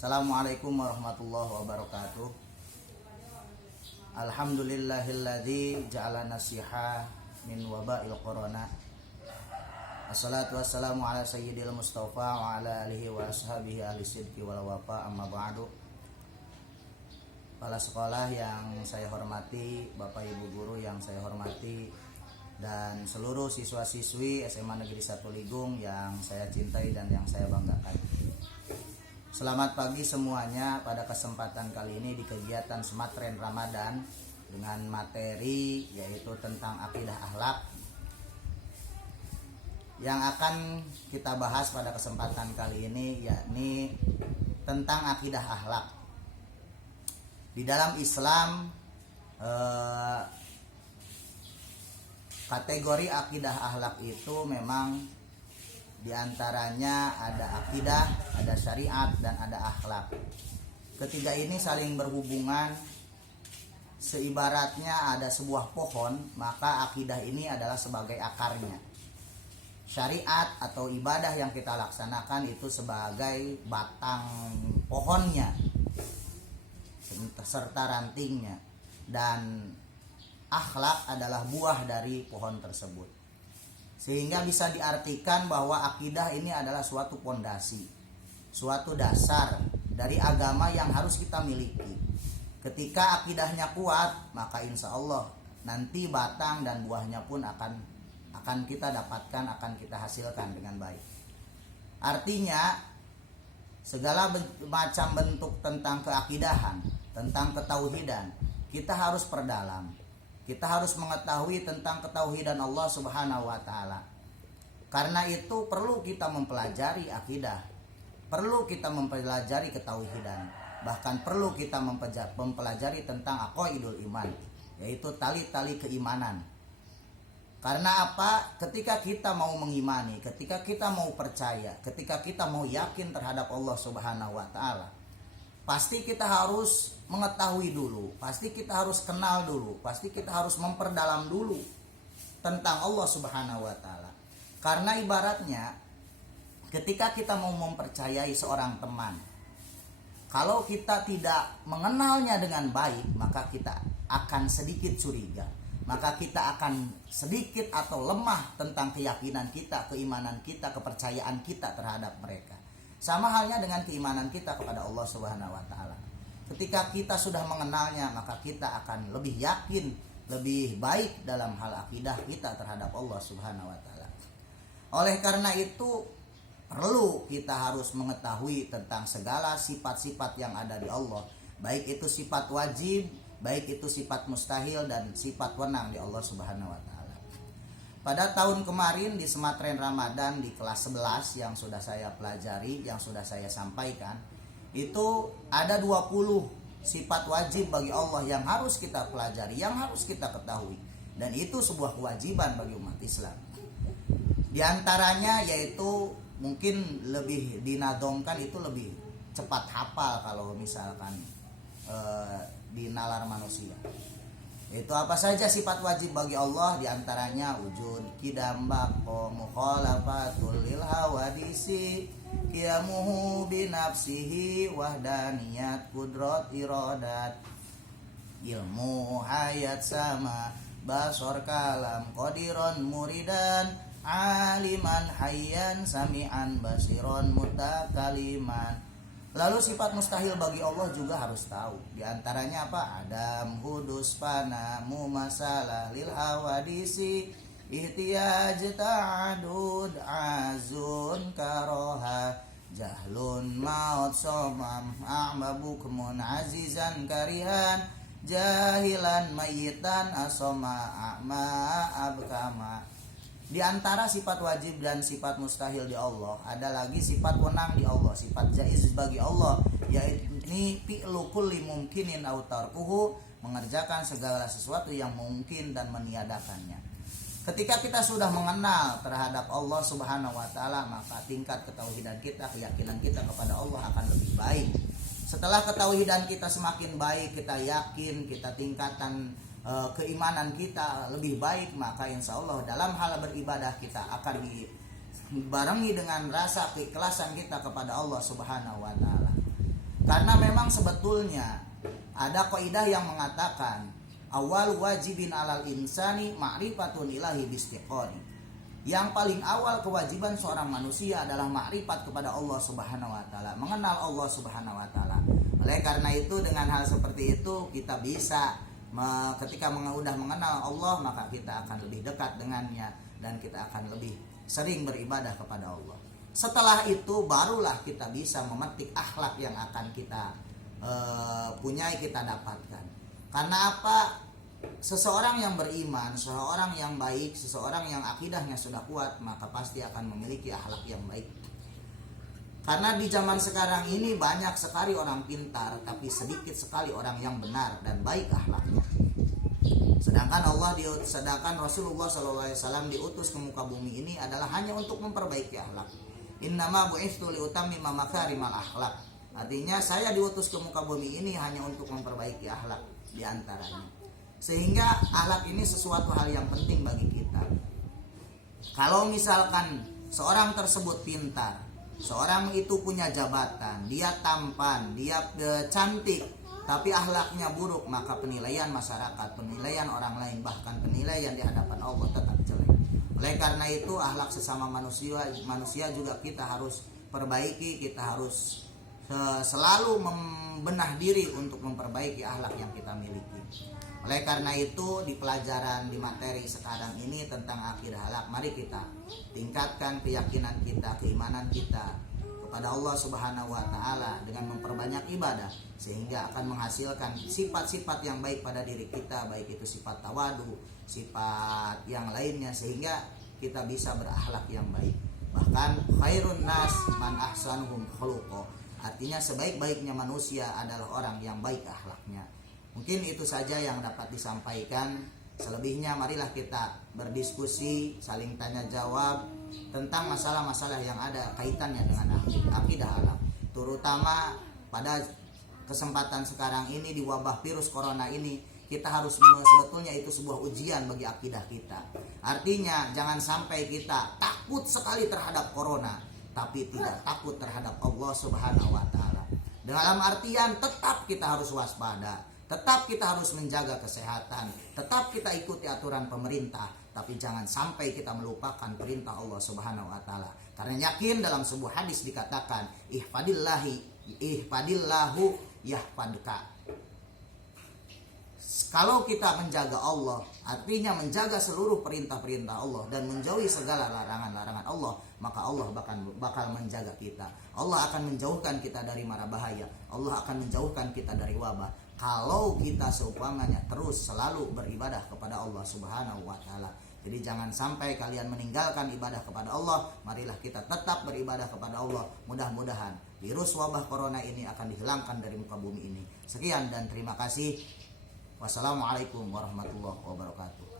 Assalamualaikum warahmatullahi wabarakatuh. Alhamdulillahilladzi ja'ala nasiha min wabail corona. Assalatu wassalamu ala sayyidil mustafa wa ala alihi wa ashabihi ahli sidqi wal wafa, amma ba'du. Kepala sekolah yang saya hormati, Bapak Ibu guru yang saya hormati, dan seluruh siswa-siswi SMA Negeri 1 Ligung yang saya cintai dan yang saya banggakan. Selamat pagi semuanya. Pada kesempatan kali ini di kegiatan Sematren Ramadan dengan materi yaitu tentang akidah akhlak, yang akan kita bahas pada kesempatan kali ini yakni tentang akidah akhlak. Di dalam Islam kategori akidah akhlak itu memang diantaranya ada akidah, ada syariat, dan ada akhlak. Ketiga ini saling berhubungan. Seibaratnya ada sebuah pohon, maka akidah ini adalah sebagai akarnya. Syariat atau ibadah yang kita laksanakan itu sebagai batang pohonnya serta rantingnya, dan akhlak adalah buah dari pohon tersebut. Sehingga bisa diartikan bahwa akidah ini adalah suatu pondasi, suatu dasar dari agama yang harus kita miliki. Ketika akidahnya kuat, maka insya Allah nanti batang dan buahnya pun akan kita dapatkan, akan kita hasilkan dengan baik. Artinya segala macam bentuk tentang keakidahan, tentang ketauhidan, kita harus perdalam. Kita harus mengetahui tentang ketauhidan Allah Subhanahu wa taala. Karena itu perlu kita mempelajari akidah, perlu kita mempelajari ketauhidan, bahkan perlu kita mempelajari tentang aqaidul iman, yaitu tali-tali keimanan. Karena apa? Ketika kita mau mengimani, ketika kita mau percaya, ketika kita mau yakin terhadap Allah Subhanahu wa taala, pasti kita harus mengetahui dulu, pasti kita harus kenal dulu, pasti kita harus memperdalam dulu tentang Allah Subhanahu wa taala. Karena ibaratnya ketika kita mau mempercayai seorang teman, kalau kita tidak mengenalnya dengan baik, maka kita akan sedikit curiga, maka kita akan sedikit atau lemah tentang keyakinan kita, keimanan kita, kepercayaan kita terhadap mereka. Sama halnya dengan keimanan kita kepada Allah Subhanahu wa taala. Ketika kita sudah mengenalnya, maka kita akan lebih yakin, lebih baik dalam hal akidah kita terhadap Allah Subhanahu wa taala. Oleh karena itu, perlu kita harus mengetahui tentang segala sifat-sifat yang ada di Allah, baik itu sifat wajib, baik itu sifat mustahil, dan sifat wenang di Allah Subhanahu wa taala. Pada tahun kemarin di Sematren Ramadan di kelas 11 yang sudah saya pelajari, yang sudah saya sampaikan, itu ada 20 sifat wajib bagi Allah yang harus kita pelajari, yang harus kita ketahui, dan itu sebuah kewajiban bagi umat Islam. Di antaranya yaitu mungkin lebih dinadomkan, itu lebih cepat hafal kalau misalkan di nalar manusia. Itu apa saja sifat wajib bagi Allah? Di antaranya wujud, qidam, baqo, mukhalafatul lil hawadisi, qiyamuhu binafsihi, wahdaniyat, kudrat, iradat, ilmu, hayat, sama, basor, kalam, qadiron, muridan, aliman, hayyan, sami'an, basiron, mutakaliman. Lalu sifat mustahil bagi Allah juga harus tahu. Di antaranya apa? Adam, hudus, fana, mumasalah, lil hawadisi, ihtiyaj, ta'adud, azun, karoha, jahlun, maut, somam, a'ma, bukmun, azizan, karihan, jahilan, mayitan, asoma, a'ma, abkama. Di antara sifat wajib dan sifat mustahil di Allah, ada lagi sifat wenang di Allah, sifat jaiz bagi Allah, yaitu fi'lu kulli mumkinin aw tarkuhu, mengerjakan segala sesuatu yang mungkin dan meniadakannya. Ketika kita sudah mengenal terhadap Allah Subhanahu wa taala, maka tingkat ketauhidan kita, keyakinan kita kepada Allah akan lebih baik. Setelah ketauhidan kita semakin baik, kita yakin, kita tingkatan keimanan kita lebih baik, maka insya Allah dalam hal beribadah kita akan dibarengi dengan rasa keikhlasan kita kepada Allah Subhanahu wa taala. Karena memang sebetulnya ada kaidah yang mengatakan awal wajibin alal insani ma'rifatun ilahi bistiqori. Yang paling awal kewajiban seorang manusia adalah makrifat kepada Allah Subhanahu wa taala, mengenal Allah Subhanahu wa taala. Oleh karena itu dengan hal seperti itu kita bisa ketika udah mengenal Allah, maka kita akan lebih dekat dengannya dan kita akan lebih sering beribadah kepada Allah. Setelah itu barulah kita bisa memetik akhlak yang akan kita punyai, kita dapatkan. Karena apa? Seseorang yang beriman, seseorang yang baik, seseorang yang akidahnya sudah kuat, maka pasti akan memiliki akhlak yang baik. Karena di zaman sekarang ini banyak sekali orang pintar, tapi sedikit sekali orang yang benar dan baik akhlaknya. Sedangkan Rasulullah SAW diutus ke muka bumi ini adalah hanya untuk memperbaiki akhlak. Innama bu'itsu liutammima makarimal akhlak. Artinya saya diutus ke muka bumi ini hanya untuk memperbaiki akhlak di antaranya. Sehingga akhlak ini sesuatu hal yang penting bagi kita. Kalau misalkan seorang tersebut pintar, seorang itu punya jabatan, dia tampan, dia cantik, tapi akhlaknya buruk, maka penilaian masyarakat, penilaian orang lain, bahkan penilaian di hadapan Allah tetap jelek. Oleh karena itu akhlak sesama manusia juga kita harus perbaiki, kita harus selalu membenah diri untuk memperbaiki akhlak yang kita miliki. Oleh karena itu di pelajaran di materi sekarang ini tentang akidah akhlak, mari kita tingkatkan keyakinan kita, keimanan kita kepada Allah Subhanahu wa taala dengan memperbanyak ibadah, sehingga akan menghasilkan sifat-sifat yang baik pada diri kita, baik itu sifat tawadu, sifat yang lainnya, sehingga kita bisa berakhlak yang baik. Bahkan khairun nas man ahsanuhum khuluqa. Artinya sebaik-baiknya manusia adalah orang yang baik akhlaknya. Mungkin itu saja yang dapat disampaikan. Selebihnya marilah kita berdiskusi, saling tanya jawab tentang masalah-masalah yang ada kaitannya dengan akidah akhlak. Terutama pada kesempatan sekarang ini di wabah virus corona ini, kita harus sebetulnya itu sebuah ujian bagi akidah kita. Artinya jangan sampai kita takut sekali terhadap corona, tapi tidak takut terhadap Allah Subhanahu wa taala. Dalam artian tetap kita harus waspada, tetap kita harus menjaga kesehatan, tetap kita ikuti aturan pemerintah, tapi jangan sampai kita melupakan perintah Allah Subhanahu wa taala. Karena yakin dalam sebuah hadis dikatakan, ihfadillahu yahfadka. Kalau kita menjaga Allah, artinya menjaga seluruh perintah-perintah Allah dan menjauhi segala larangan-larangan Allah, maka Allah bakal menjaga kita. Allah akan menjauhkan kita dari mara bahaya. Allah akan menjauhkan kita dari wabah. Kalau kita seumpamanya terus selalu beribadah kepada Allah Subhanahu wa taala. Jadi jangan sampai kalian meninggalkan ibadah kepada Allah. Marilah kita tetap beribadah kepada Allah. Mudah-mudahan virus wabah corona ini akan dihilangkan dari muka bumi ini. Sekian dan terima kasih. Wassalamualaikum warahmatullahi wabarakatuh.